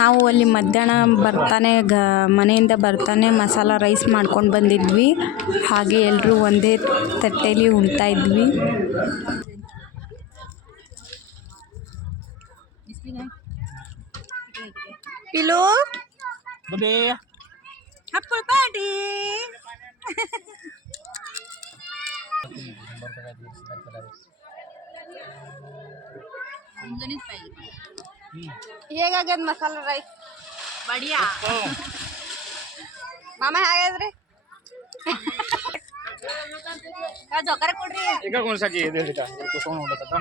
ನಾವು ಅಲ್ಲಿ ಮಧ್ಯಾಹ್ನ ಮನೆಯಿಂದ ಬರ್ತಾನೆ ಮಸಾಲ ರೈಸ್ ಮಾಡ್ಕೊಂಡು ಬಂದಿದ್ವಿ. ಹಾಗೆ ಎಲ್ಲರೂ ಒಂದೇ ತಟ್ಟೆಯಲ್ಲಿ ಉಣ್ತಾ ಇದ್ವಿ. ಇಲ್ಲೋ ಅಪ್ಪಳ ಪಾಟಿ ಹೇಗಾಗ್ಯದ ಮಸಾಲ ರೈಸ್? ಬಡಿಯಾ ಮಾಮ ಹೇಗಾದ್ರಿ? ಜೋಕರ ಕೊಡ್ರಿ. ಈಗ ಕೊಂಡ್ಸಾಕಿ ಇದೆ ಇದಕ್ಕ ಕುಸ್ಕೊಂಡು ಹೋಗ್ಬೇಕತ್ತ.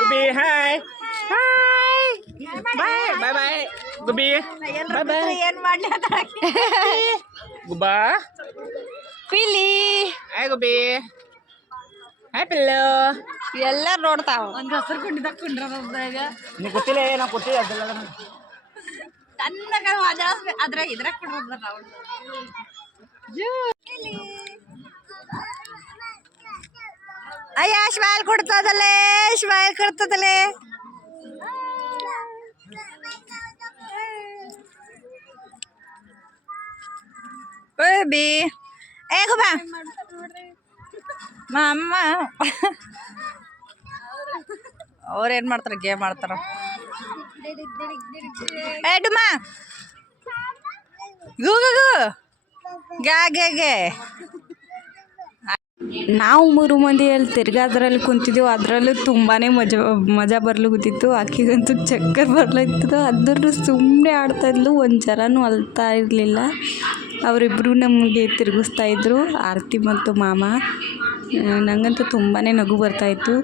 Gubi, hi. Hi. Bye. Bye bye. Gubi. Bye bye. ಏನ್ ಮಾಡ್ಲಿ ಗುಬ್ಬಾ ಪಿಲಿ. ಹಾಯ್ ಗುಬ್ಬಿ. ಹಾಯ್ ಪಿಲ್ಲು. ಎಲ್ಲರೂ ನೋಡ್ತಾವ. ಒಂದು ಹಸಿರು ಕುಂಡಿದಾಗ ಕುಂಡ್ರದಾಗ ನೀ ಗೊತ್ತಿಲ್ಲ ನಾ ಗೊತ್ತಿಲ್ಲ ಅದೆಲ್ಲ ತನ್ನಗ ಅದ್ರಾಗ ಇದ್ರಾಗ ಕುಂಡ್ರದ ನಾವು ಅಯ್ಯ ಸ್ಮೈಲ್ ಕೊಡ್ತದಲ್ಲೇ ಸ್ಮೈಲ್ ಕೊಡ್ತದಲ್ಲೇ. ಬೇಬಿ ಏ ಗುಬ್ಬಾ ಅಮ್ಮ ಅವ್ರೇನು ಮಾಡ್ತಾರೆ? ಗೇಮ್ ಆಡ್ತಾರ. ಏ ಡುಮಾ ಗೂಗು ಗಾ ಗೆ ಗೆ. ನಾವು 3 ಮಂದಿ ಅಲ್ಲಿ ತಿರ್ಗಾದ್ರಲ್ಲಿ ಕುಂತಿದ್ದೆವು. ಅದರಲ್ಲೂ ತುಂಬಾ ಮಜಾ ಬರ್ಲಿತ್ತಿತ್ತು. ಆಕೆಗಂತೂ ಚಕ್ಕರ್ ಬರ್ಲಿತ್ತು. ಅದ್ರೂ ಸುಮ್ಮನೆ ಆಡ್ತಾಯಿದ್ಲು, ಒಂದು ಜರನೂ ಅಳ್ತಾ ಇರಲಿಲ್ಲ. ಅವರಿಬ್ಬರು ನಮಗೆ ತಿರುಗಿಸ್ತಾ ಇದ್ರು, ಆರತಿ ಮತ್ತು ಮಾಮ. ನನಗಂತೂ ತುಂಬಾ ನಗು ಬರ್ತಾಯಿತ್ತು.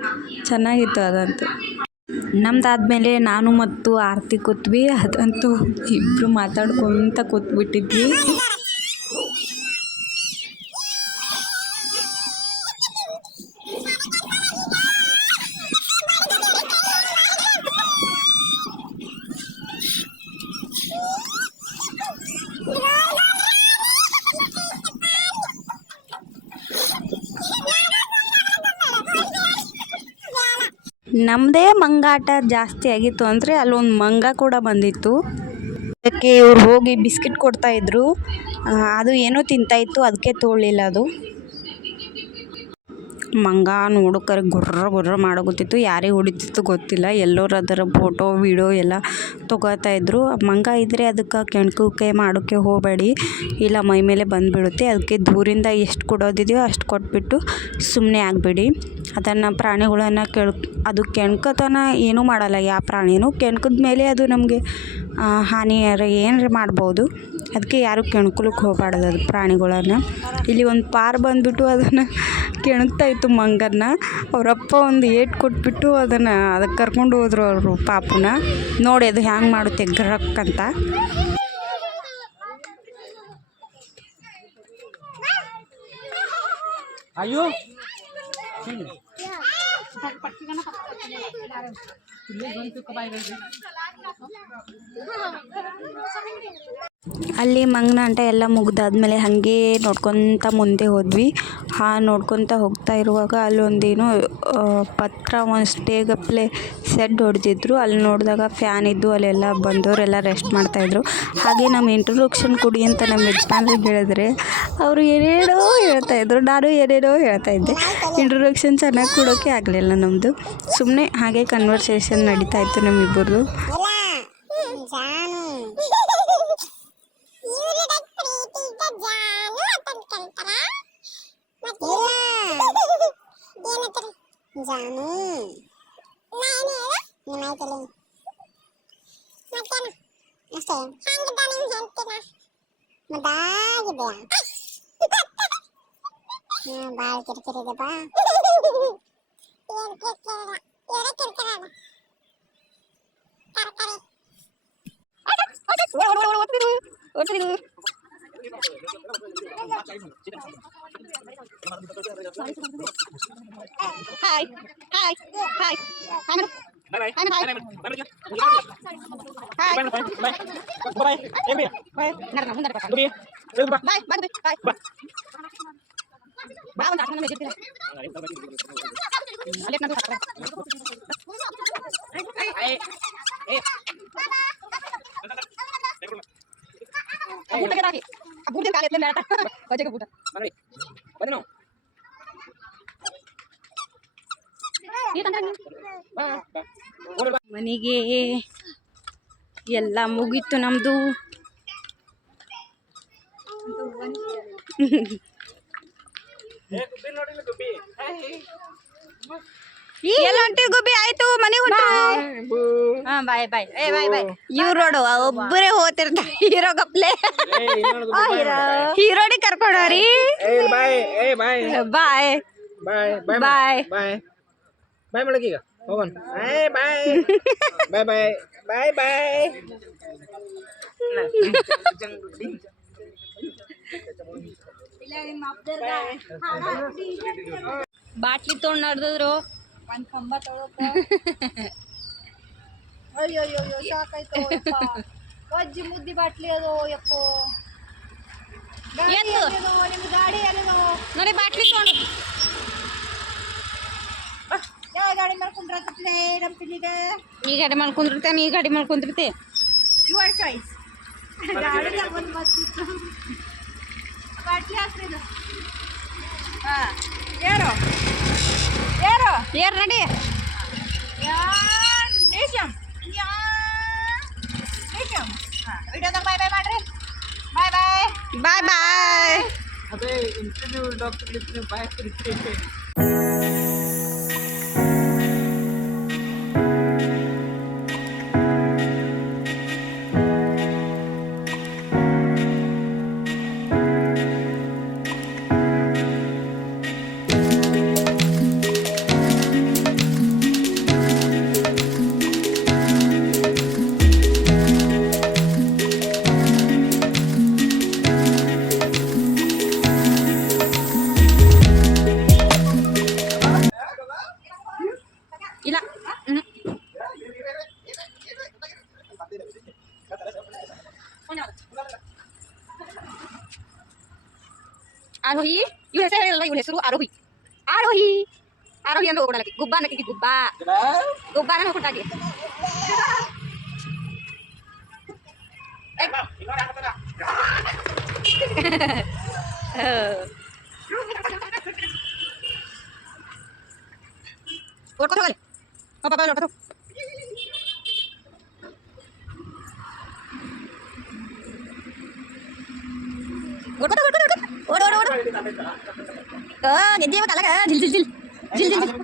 ಚೆನ್ನಾಗಿತ್ತು ಅದಂತೂ. ನಮ್ದಾದ್ಮೇಲೆ ನಾನು ಮತ್ತು ಆರತಿ ಕೂತ್ವಿ. ಅದಂತೂ ಇಬ್ಬರು ಮಾತಾಡ್ಕೊತ ಕೂತ್ಬಿಟ್ಟಿದ್ವಿ. ನಮ್ಮದೇ ಮಂಗಾಟ ಜಾಸ್ತಿ ಆಗಿತ್ತು ಅಂದರೆ ಅಲ್ಲೊಂದು ಮಂಗ ಕೂಡ ಬಂದಿತ್ತು. ಅದಕ್ಕೆ ಇವ್ರು ಹೋಗಿ ಬಿಸ್ಕಿಟ್ ಕೊಡ್ತಾಯಿದ್ರು. ಅದು ಏನೋ ತಿಂತಾಯಿತ್ತು, ಅದಕ್ಕೆ ತೊಗೊಳ್ಳಿಲ್ಲ ಅದು. ಮಂಗ ನೋಡೋಕರೆ ಗುರ್ರ ಮಾಡೋಗುತ್ತಿತ್ತು. ಯಾರಿಗೆ ಹೊಡಿತಿತ್ತು ಗೊತ್ತಿಲ್ಲ. ಎಲ್ಲರೂ ಅದರ ಫೋಟೋ ವಿಡಿಯೋ ಎಲ್ಲ ತೊಗೋತಾಯಿದ್ರು. ಮಂಗ ಇದ್ದರೆ ಅದಕ್ಕೆ ಕೆಣ್ಕೋಕೆ ಮಾಡೋಕ್ಕೆ ಹೋಗಬೇಡಿ, ಇಲ್ಲ ಮೈ ಮೇಲೆ ಬಂದುಬಿಡುತ್ತೆ. ಅದಕ್ಕೆ ದೂರಿಂದ ಎಷ್ಟು ಕೊಡೋದಿದೆಯೋ ಅಷ್ಟು ಕೊಟ್ಬಿಟ್ಟು ಸುಮ್ಮನೆ ಆಗಬೇಡಿ. ಅದನ್ನು ಪ್ರಾಣಿಗಳನ್ನು ಅದು ಕೆಣ್ಕೋತನ ಏನೂ ಮಾಡಲ್ಲ. ಯಾವ ಪ್ರಾಣಿನೂ ಕೆಣ್ಕದ ಮೇಲೆ ಅದು ನಮಗೆ ಹಾನಿಯಾರ ಏನಾರ ಮಾಡ್ಬೋದು. ಅದಕ್ಕೆ ಯಾರು ಕೆಣ್ಕೊಳಕ್ಕೆ ಹೋಗಬಾರ್ದು ಅದು ಪ್ರಾಣಿಗಳನ್ನು. ಇಲ್ಲಿ ಒಂದು ಪಾರ್ ಬಂದುಬಿಟ್ಟು ಅದನ್ನು ಕೆಣಕ್ತಾ ಇತ್ತು ಮಂಗನ್ನ. ಅವರಪ್ಪ ಒಂದು ಏಟು ಕೊಟ್ಬಿಟ್ಟು ಅದಕ್ಕೆ ಕರ್ಕೊಂಡು ಹೋದ್ರು ಅವರು ಪಾಪುನ. ನೋಡಿ ಅದು ಹ್ಯಾಂಗೆ ಮಾಡುತ್ತೆ ಗ್ರಕ್ಕಂತ. ಅಯ್ಯೋ ಅಲ್ಲಿ ಮಂಗನಾಟ ಎಲ್ಲ ಮುಗ್ದಾದ್ಮೇಲೆ ಹಾಗೆ ನೋಡ್ಕೊತ ಮುಂದೆ ಹೋದ್ವಿ. ನೋಡ್ಕೊತ ಹೋಗ್ತಾ ಇರುವಾಗ ಅಲ್ಲೊಂದೇನೋ ಪತ್ರ ಒಂದು ಸ್ಟೇಗಪ್ಲೆ ಸೆಡ್ ಹೊಡೆದಿದ್ರು. ಅಲ್ಲಿ ನೋಡಿದಾಗ ಫ್ಯಾನ್ ಇದ್ದು ಅಲ್ಲೆಲ್ಲ ಬಂದವರೆಲ್ಲ ರೆಸ್ಟ್ ಮಾಡ್ತಾಯಿದ್ರು. ಹಾಗೆ ನಮ್ಮ ಇಂಟ್ರೊಡಕ್ಷನ್ ಕೊಡಿ ಅಂತ ನಮ್ಮ ಯಜಮಾನ್ರಿಗೆ ಹೇಳಿದ್ರೆ ಅವರು ಏನೇನೋ ಹೇಳ್ತಾಯಿದ್ರು. ನಾನು ಏನೇನೋ ಹೇಳ್ತಾಯಿದ್ದೆ. ಇಂಟ್ರೊಡಕ್ಷನ್ ಚೆನ್ನಾಗಿ ಕೊಡೋಕ್ಕೆ ಆಗಲಿಲ್ಲ ನಮ್ಮದು. ಸುಮ್ಮನೆ ಹಾಗೆ ಕನ್ವರ್ಸೇಷನ್ ನಡೀತಾ ಇತ್ತು ನಮ್ಮಿಬ್ಬರದು. ಭಾಳ ಕಿರಿಕಿರಿದೆಪ್ಪ. Hi hi hi Bye bye. Hi Bye bye. Bye bye. Bye bye. Bye. ನಡ್ರ ಮುಂದೆ ನಡ್ರ Bye. Bye. ಬಾಯ್ ಬಾಯ್ ಬಾಯ್ Bye. ಬಾ ಒಂದು ಆಟ ಮೇಲೆ ಅಲ್ಲೇ ನಂದು ಸಾಕ Hey. Hey. ಬೂಟ ಕೆಡಾಕಿ ಬೂಟಿನ ಕಾಲ ಎತ್ತಲೆ ಮೇಟ ಬಜೆಗೆ ಬೂಟ Bye. Bye. ಈ ತಂದ್ರೆ Bye. ಮನೆಗೆ ಎಲ್ಲ ಮುಗೀತು ನಮ್ಮದು. ಎಲ್ಲ ಹೊಂಟಿವಿ ಗುಬ್ಬಿ ಆಯ್ತು ಮನೆಗೆ ಹೊಂಟಿವಿ. ಹಾಂ ಬಾಯ್ ಬಾಯ್ ಏ ಬಾಯ್ ಬಾಯ್. ಇವ್ರು ನೋಡು ಒಬ್ಬರೇ ಹೋಗ್ತಿರ್ತಾರೆ ಹೀರೋ ಗಪ್ಲೆ ಹೀರೋಡಿ ಕರ್ಕೊಂಡವ್ರಿ. Bye. Hey. Bye. ಬಾಯ್ Bye. Bye. ಬಾಯ್ Bye. Bye malaki ka. Hogan. Hey. Bye. Bye bye. Bye bye. Bottle ತೊಗೊಂಡು ನಡೆದ್ರು ಒಂದು ಕಂಬ ತೊಗೊಳಕ ಅಯ್ಯೋ ಅಯ್ಯೋ ಅಯ್ಯೋ ಸಾಕಾಯ್ತು ಯಪ್ಪ. ಅಜ್ಜಿ ಮುದ್ದಿ ಬಾಟ್ಲಿ ಅದು ಯಪ್ಪೋ. ಗಾಡಿ ಎತ್ತು. ಎಲ್ಲಿನೋ ನಿಮ್ಮ ಗಾಡಿ ಎಲ್ಲಿನೋ ನೋಡಿ ಬಾಟ್ಲಿ ತೊಗೊಂಡು ಯಾವ ಗಾಡಿ ಮೇಲೆ ಕುಂಡ್ರತ್ತಲೇ ನಮ್ಮ ಪಿಲ್ಲಿಗೆ ಈ ಗಾಡಿ ಮೇಲೆ ಕುಂದಿರ್ತೇನೆ ಈ ಗಾಡಿ ಮೇಲೆ ಕುಂದಿರ್ತೆ. Your choice. ಗಾಡಿ ಒಂದು ಬರ್ತಿತ್ತು ಬಾಟ್ಲಿ ಹಾಕ್ರಿ ಇದು. ಹಾಂ ಏರು ಏರು ಏರ್ ನಡಿ ದೇಶಂ ದೇಶಂ. ಹಾಂ ವಿಡಿಯೋದಾಗ ಬಾಯ್ ಬಾಯ್ ಮಾಡ್ರಿ. ಬಾಯ್ ಬಾಯ್ ಬಾಯ್ ಬಾಯ್. ಅದೇ ಇಂಟರ್ವ್ಯೂ ಡಾಕ್ಟರ್ ಲಿಸ್ನೆ ಬಾಯ್ ಕರಿತೀವಿ. ಇಲ್ಲ ಆರೋಹಿ ಇವ್ರ ಹೆಸರು ಹೇಳಿಲ್ಲ. ಇವ್ರ ಹೆಸರು ಆರೋಹಿ. ಆರೋಹಿ ಆರೋಹಿ ಅಂದ್ರೆ ಹೋಗ್ಬಿಡಲ್ಲ. ಗುಬ್ಬ ಅನ್ನಕ್ಕೆ ಗುಬ್ಬ ಗುಬ್ಬಾನ ಹೋಗ್ಬಿಟ್ಟಾಗಿ. ಓಡ್ಕೊಂಡು ಹೋಗಲಿ ಪಾಪ ಓಡ್ಕೊಂಡು ಓಡ್ಕೊಂಡು ಓಡು ಓಡು ಓಡು ಗೆದ್ದೆ ಕಲಗ ಜಿಲ್ ಜಿಲ್ ಜಿಲ್ ಜಿಲ್ ಜಿಲ್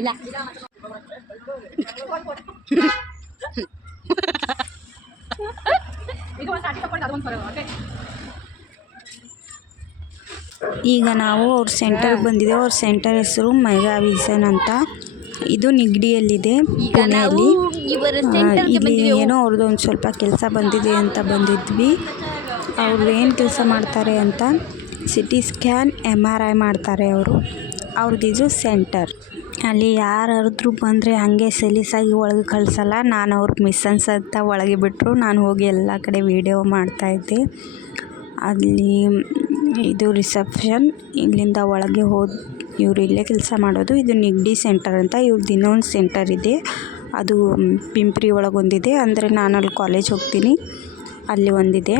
ಇಲ್ಲ ಈಗ ನಾವು ಅವ್ರ ಸೆಂಟರ್ಗೆ ಬಂದಿದ್ದೇವೆ. ಅವ್ರ ಸೆಂಟರ್ ಹೆಸರು ಮೆಗಾ ವಿಷನ್ ಅಂತ. ಇದು ನಿಗಡಿಯಲ್ಲಿದೆ ಪುಣೆಯಲ್ಲಿ. ಇಲ್ಲಿ ಏನೋ ಅವ್ರದ್ದು ಒಂದು ಸ್ವಲ್ಪ ಕೆಲಸ ಬಂದಿದೆ ಅಂತ ಬಂದಿದ್ವಿ. ಅವ್ರು ಏನು ಕೆಲಸ ಮಾಡ್ತಾರೆ ಅಂತ CT ಸ್ಕ್ಯಾನ್ MRI ಮಾಡ್ತಾರೆ ಅವರು. ಅವ್ರದ್ದು ಇದು ಸೆಂಟರ್. ಅಲ್ಲಿ ಯಾರಾದ್ರೂ ಬಂದರೆ ಹಾಗೆ ಸಲೀಸಾಗಿ ಒಳಗೆ ಕಳಿಸಲ್ಲ. ನಾನು ಅವ್ರಿಗೆ ಮಿಸ್ ಅನ್ಸತ್ತ ಒಳಗೆ ಬಿಟ್ಟರು ನಾನು ಹೋಗಿ ಎಲ್ಲ ಕಡೆ ವೀಡಿಯೋ ಮಾಡ್ತಾಯಿದ್ದೆ. ಅಲ್ಲಿ ಇದು ರಿಸೆಪ್ಷನ್. ಇಲ್ಲಿಂದ ಒಳಗೆ ಹೋದ ಇವರು ಇಲ್ಲೇ ಕೆಲಸ ಮಾಡೋದು. ಇದು ನಿಗಡಿ ಸೆಂಟರ್ ಅಂತ. ಇವ್ರದ್ದು ಇನ್ನೊಂದು ಸೆಂಟರ್ ಇದೆ, ಅದು ಪಿಂಪ್ರಿ ಒಳಗೊಂದಿದೆ. ಅಂದರೆ ನಾನು ಅಲ್ಲಿ ಕಾಲೇಜ್ ಹೋಗ್ತೀನಿ, ಅಲ್ಲಿ ಒಂದಿದೆ.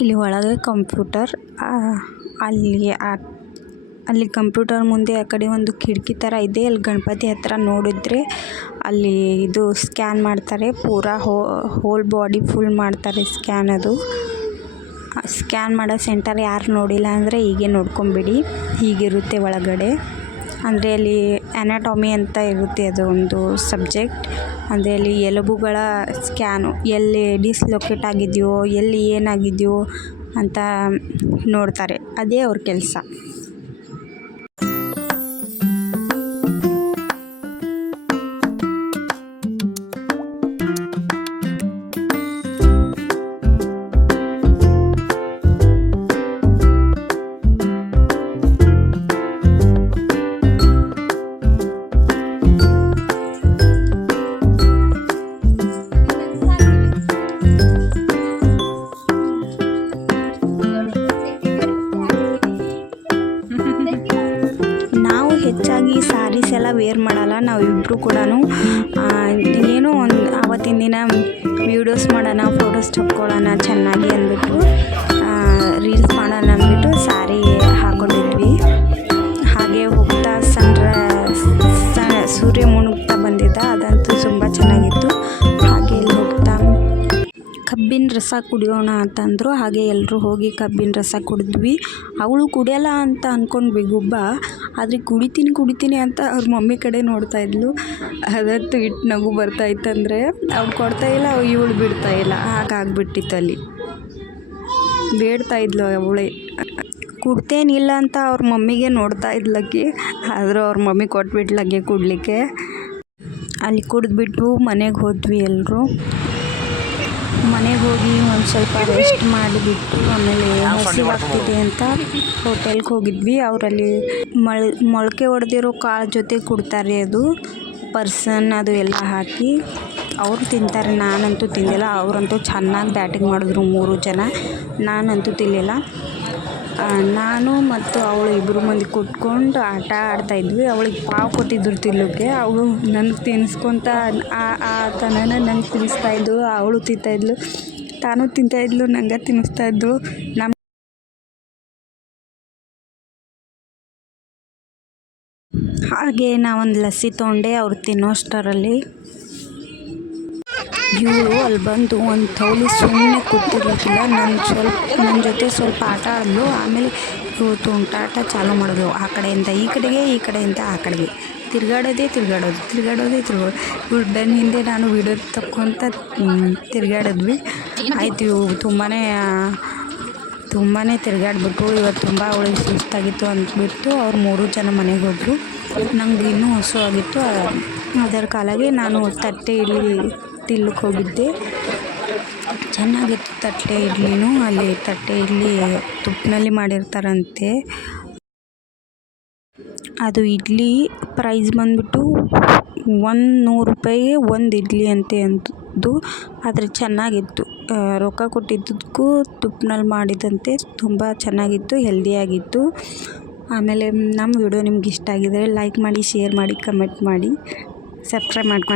ಇಲ್ಲಿ ಒಳಗೆ ಕಂಪ್ಯೂಟರ್, ಅಲ್ಲಿ ಕಂಪ್ಯೂಟರ್ ಮುಂದೆ ಆ ಕಡೆ ಒಂದು ಕಿಟಕಿ ಥರ ಇದೆ. ಅಲ್ಲಿ ಗಣಪತಿ ಹತ್ರ ನೋಡಿದ್ರೆ ಅಲ್ಲಿ ಇದು ಸ್ಕ್ಯಾನ್ ಮಾಡ್ತಾರೆ. ಪೂರಾ ಹೋಲ್ ಬಾಡಿ ಫುಲ್ ಮಾಡ್ತಾರೆ ಸ್ಕ್ಯಾನ್. ಅದು ಸ್ಕ್ಯಾನ್ ಮಾಡೋ ಸೆಂಟರ್ ಯಾರು ನೋಡಿಲ್ಲ ಅಂದರೆ ಹೀಗೆ ನೋಡ್ಕೊಂಬಿಡಿ. ಹೀಗಿರುತ್ತೆ ಒಳಗಡೆ. ಅಂದರೆ ಅಲ್ಲಿ ಅನಾಟಮಿ ಅಂತ ಇರುತ್ತೆ, ಅದು ಒಂದು ಸಬ್ಜೆಕ್ಟ್. ಅಂದರೆ ಅಲ್ಲಿ ಎಲುಬುಗಳ ಸ್ಕ್ಯಾನು, ಎಲ್ಲಿ ಡಿಸ್ಲೊಕೇಟ್ ಆಗಿದೆಯೋ, ಎಲ್ಲಿ ಏನಾಗಿದೆಯೋ ಅಂತ ನೋಡ್ತಾರೆ. ಅದೇ ಅವ್ರ ಕೆಲಸ. ವೇರ್ ಮಾಡಲ್ಲ. ನಾವಿಬ್ಬರು ಕೂಡ ಏನೋ ಒಂದು ಆವತ್ತಿನ ದಿನ ವೀಡಿಯೋಸ್ ಮಾಡೋಣ, ಫೋಟೋಸ್ ತಕ್ಕೊಳ್ಳೋಣ ಚೆನ್ನಾಗಿ ಅಂದ್ಬಿಟ್ಟು ರೀಲ್ಸ್ ಮಾಡೋಣ ಅಂದ್ಬಿಟ್ಟು ಸ್ಯಾರಿ ಹಾಕ್ಕೊಂಡಿದ್ವಿ. ಹಾಗೆ ಹೋಗ್ತಾ ಸೂರ್ಯ ಮುಣುಗ್ತಾ ಬಂದಿದ್ದ, ಅದಂತೂ ತುಂಬ ಚೆನ್ನಾಗಿತ್ತು. ಹಾಗೆ ಇಲ್ಲಿ ಹೋಗ್ತಾ ಕಬ್ಬಿನ ರಸ ಕುಡಿಯೋಣ ಅಂತಂದರು. ಹಾಗೆ ಎಲ್ಲರೂ ಹೋಗಿ ಕಬ್ಬಿನ ರಸ ಕುಡಿದ್ವಿ. ಅವಳು ಕುಡಿಯೋಲ್ಲ ಅಂತ ಅಂದ್ಕೊಂಡ್ವಿ ಗುಬ್ಬ, ಆದರೆ ಕುಡಿತೀನಿ ಅಂತ ಅವ್ರ ಮಮ್ಮಿ ಕಡೆ ನೋಡ್ತಾಯಿದ್ಲು. ಅದಂತೂ ಇಟ್ಟು ನಗು ಬರ್ತಾಯಿತ್ತಂದರೆ ಅವ್ಳು ಕೊಡ್ತಾಯಿಲ್ಲ, ಇವಳು ಬಿಡ್ತಾಯಿಲ್ಲ, ಹಾಗಾಗ್ಬಿಟ್ಟಿತ್ತು ಅಲ್ಲಿ. ಬೇಡ್ತಾಯಿದ್ಲು ಅವಳೇ, ಕುಡ್ತೇನಿಲ್ಲ ಅಂತ ಅವ್ರ ಮಮ್ಮಿಗೆ ನೋಡ್ತಾ ಇದ್ಲಕ್ಕಿ, ಆದರೂ ಅವ್ರ ಮಮ್ಮಿ ಕೊಟ್ಬಿಟ್ಲಕ್ಕೆ ಕುಡಲಿಕ್ಕೆ. ಅಲ್ಲಿ ಕುಡಿದ್ಬಿಟ್ಟು ಮನೆಗೆ ಹೋದ್ವಿ ಎಲ್ಲರೂ. ಮನೆಗೆ ಹೋಗಿ ಒಂದು ಸ್ವಲ್ಪ ರೆಸ್ಟ್ ಮಾಡಿಬಿಟ್ಟು ಆಮೇಲೆ ಹಸಿವಾಗ್ತಿದೆ ಅಂತ ಹೋಟೆಲ್ಗೆ ಹೋಗಿದ್ವಿ. ಅವರಲ್ಲಿ ಮೊಳಕೆ ಹೊಡೆದಿರೋ ಕಾಳು ಜೊತೆ ಕೊಡ್ತಾರೆ, ಅದು ಪರ್ಸನ್ ಅದು ಎಲ್ಲ ಹಾಕಿ ಅವರು ತಿಂತಾರೆ. ನಾನಂತೂ ತಿಂದಿಲ್ಲ. ಅವರಂತೂ ಚೆನ್ನಾಗಿ ಬ್ಯಾಟಿಂಗ್ ಮಾಡಿದ್ರು 3 ಜನ, ನಾನಂತೂ ತಿನ್ನಲಿಲ್ಲ. ನಾನು ಮತ್ತು ಅವಳು ಇಬ್ಬರು ಮಂದಿ ಕುತ್ಕೊಂಡು ಆಟ ಆಡ್ತಾಯಿದ್ವಿ. ಅವಳಿಗೆ ಪಾವು ಕೊಟ್ಟಿದ್ರು ತಿನ್ನೋಕ್ಕೆ. ಅವಳು ನನಗೆ ತಿನ್ನಿಸ್ಕೊತ ತನನ ನಂಗೆ ತಿನ್ನಿಸ್ತಾಯಿದ್ಲು. ಅವಳು ತಿಂತಾಯಿದ್ಲು, ತಾನು ತಿಂತಾಯಿದ್ಲು, ನಂಗೆ ತಿನ್ನಿಸ್ತಾಯಿದ್ಲು. ಹಾಗೆ ನಾವೊಂದು ಲಸ್ಸಿ ತೊಗೊಂಡೆ. ಅವ್ರು ತಿನ್ನೋಷ್ಟರಲ್ಲಿ ಇವಳು ಅಲ್ಲಿ ಬಂದು ಒಂದು ತೌಲಿ ಸುಮ್ಮನೆ ಕೂತಿರ್ಲಿಕ್ಕಿಲ್ಲ. ನನ್ನ ಜೊತೆ ಸ್ವಲ್ಪ ಆಟ ಆಡಲು. ಆಮೇಲೆ ಇವಳು ತುಂಟಾಟ ಚಾಲೂ ಮಾಡಿದ್ಲು. ಆ ಕಡೆಯಿಂದ ಈ ಕಡೆಗೆ, ಈ ಕಡೆಯಿಂದ ಆ ಕಡೆಗೆ ತಿರುಗಾಡೋದು. ಇವಳು ಬೆನ್ನ ಹಿಂದೆ ನಾನು ವಿಡಿಯೋ ತಕ್ಕೊಂತ ತಿರುಗಾಡಿದ್ವಿ. ಆಯ್ತು, ಇವು ತುಂಬಾ ತಿರುಗಾಡ್ಬಿಟ್ಟು ಇವತ್ತು ತುಂಬ ಅವಳಿಗೆ ಸುಸ್ತಾಗಿತ್ತು ಅಂದ್ಬಿಟ್ಟು ಅವ್ರು 3 ಜನ ಮನೆಗೆ ಹೋದರು. ನಂಗೆ ಇನ್ನೂ ಹಸುವಾಗಿತ್ತು. ಅದರ ಕಾಲಾಗೆ ನಾನು ತಟ್ಟೆ ಇಡ್ಲಿ ತಿನ್ನಕ್ಕೆ ಹೋಗಿದ್ದೆ. ಚೆನ್ನಾಗಿತ್ತು ತಟ್ಟೆ ಇಡ್ಲಿನೂ. ಅಲ್ಲಿ ತಟ್ಟೆ ಇಡ್ಲಿ ತುಪ್ಪನಲ್ಲಿ ಮಾಡಿರ್ತಾರಂತೆ. ಅದು ಇಡ್ಲಿ ಪ್ರೈಸ್ ಬಂದ್ಬಿಟ್ಟು 100 ರೂಪಾಯಿಗೆ ಒಂದು ಇಡ್ಲಿ ಅಂತು. ಆದರೆ ಚೆನ್ನಾಗಿತ್ತು. ರೊಕ್ಕ ಕೊಟ್ಟಿದ್ದಕ್ಕೂ ತುಪ್ಪನಲ್ಲಿ ಮಾಡಿದಂತೆ ತುಂಬ ಚೆನ್ನಾಗಿತ್ತು, ಹೆಲ್ದಿಯಾಗಿತ್ತು. ಆಮೇಲೆ ನಮ್ಮ ವಿಡಿಯೋ ನಿಮ್ಗೆ ಇಷ್ಟ ಆಗಿದರೆ ಲೈಕ್ ಮಾಡಿ, ಶೇರ್ ಮಾಡಿ, ಕಮೆಂಟ್ ಮಾಡಿ, ಸಬ್ಸ್ಕ್ರೈಬ್ ಮಾಡ್ಕೊಂಡು